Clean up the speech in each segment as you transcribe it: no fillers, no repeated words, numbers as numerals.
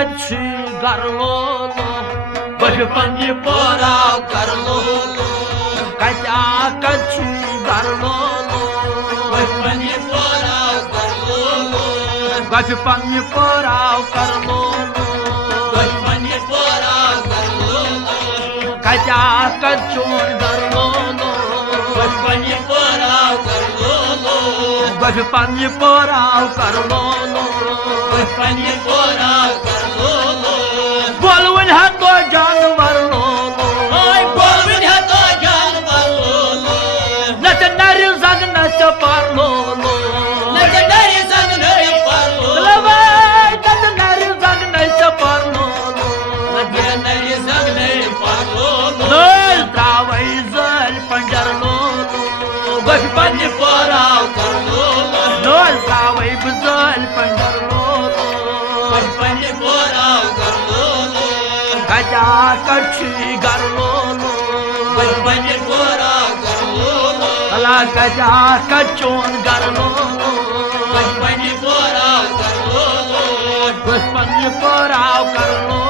कच्ची कर लो बचपन पोराव कर लो कच्चा कच्ची कर लो बचपन पोराव कर लो बचपन पोराव कर लो बचपन पोराव कर लो कच्चा कच्चों कर लो बचपन पोराव कर लो बचपन पोराव कर लो बचपन पोराव कर लो बोलवन है तो जानवर लो बोलवन है तो जानवर लो नच नर जग नच पर लो नच नर जग नच पर लो नच नर जग नच पर लो नच नर जग नच पर लो नल त्रावई जल पंजर लो बचपन पोराव कर लो नल त्रावई जल पंजर लो बचपन पोराव कर लो कच्चा कच्ची कर लो बचपन पोराव कर लो अला कच्चा कच्चों कर लो बचपन पोराव कर लो बचपन पोराव कर लो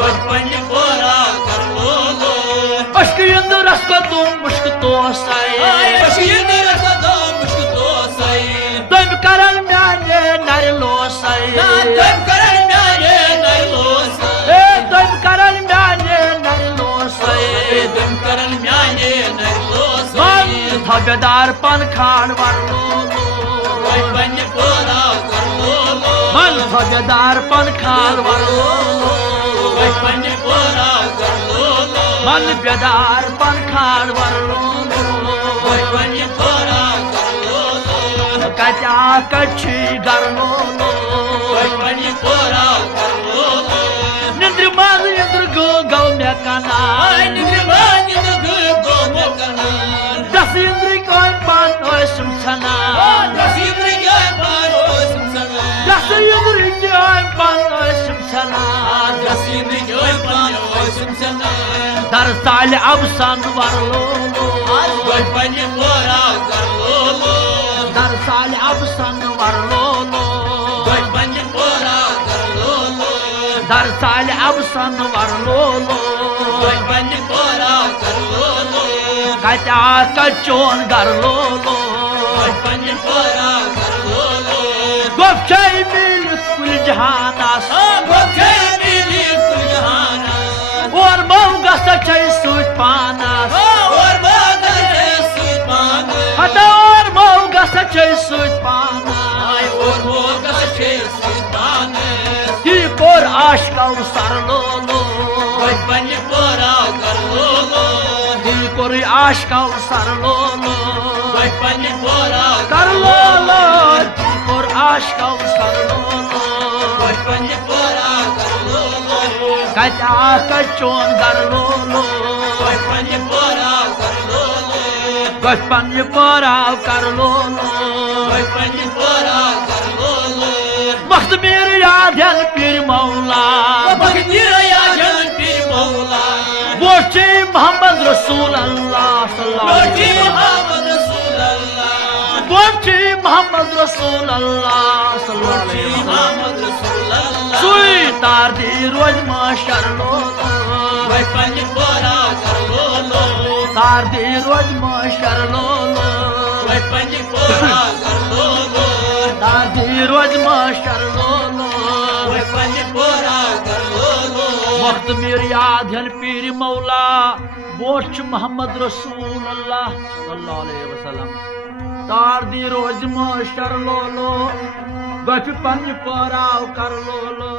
बचपन पोराव कर लो अश्क इंद्रस को तुम मुश्क तो सही अश्क इंद्रस को तुम मुश्क तो सही तुम करल म्याने नर लो सही तुम करल म्याने नर लो सही तुम करल म्याने नर लो सही तुम करल म्याने नर लो सही मन थबेदार पन खान वर लो बचपन पोराव कर लो मन थबेदार पन खान वर लो बचपन पोराव कर लो मन बेदार पन खान वर लो बचपन पोराव कर लो कच्चा कच्ची कर लो बचपन पोराव कर लो निंद्र माज इंद्र गो गौ में कना निंद्र माज इंद्र गो में कना दस इंद्र को पान ओय सुमसना दस इंद्र को पान ओय सुमसना दस इंद्र को पान ओय सुमसना दस इंद्र को पान ओय सुमसना दर साल अब सन वर लो बचपन पोराव कर लो दर साल अब सन वर लो बचपन पोराव कर लो दर साल अब सन वर लो बचपन पोराव कर लो कच्चा कच्चों कर लो बचपन पोराव कर लो गोपचे मिल कुल जहानास गोपचे मिल कुल जहानास और मौगा सच्चे सूत पानास और मौगा सच्चे सूत पानास हटा और मौगा सच्चे सूत पानास और मौगा सच्चे सूत पानास ती कोर आशका सर लो बचपन पोराव कर लो ती कोर आशका सर लो बचपन पोराव कर लो ती कोर आशका सर लो बचपन पोराव कर लो कच्चा कच्चों कर लो बचपन पोराव कर लो बचपन पोराव कर लो बचपन पोराव कर लो वक्त मेरे याद है पीर मौला वक्त मेरे याद है पीर मौला बोचे मोहम्मद रसूल अल्लाह सल्लल्लाहु अलैहि वसल्लम बोचे मोहम्मद रसूल अल्लाह सल्लल्लाहु अलैहि वसल्लम सुई तार दी रोज माशर लो बचपन पोराव कर लो तार दी रोज माशर लो बचपन पोराव कर लो तार दी रोज माशर लो बचपन पोराव कर लो वक्त मेरी याद है पीर मौला बोच मोहम्मद रसूल अल्लाह सल्लल्लाहु अलैहि वसल्लम तार दी रोज माशर लो बचपन पोराव कर लो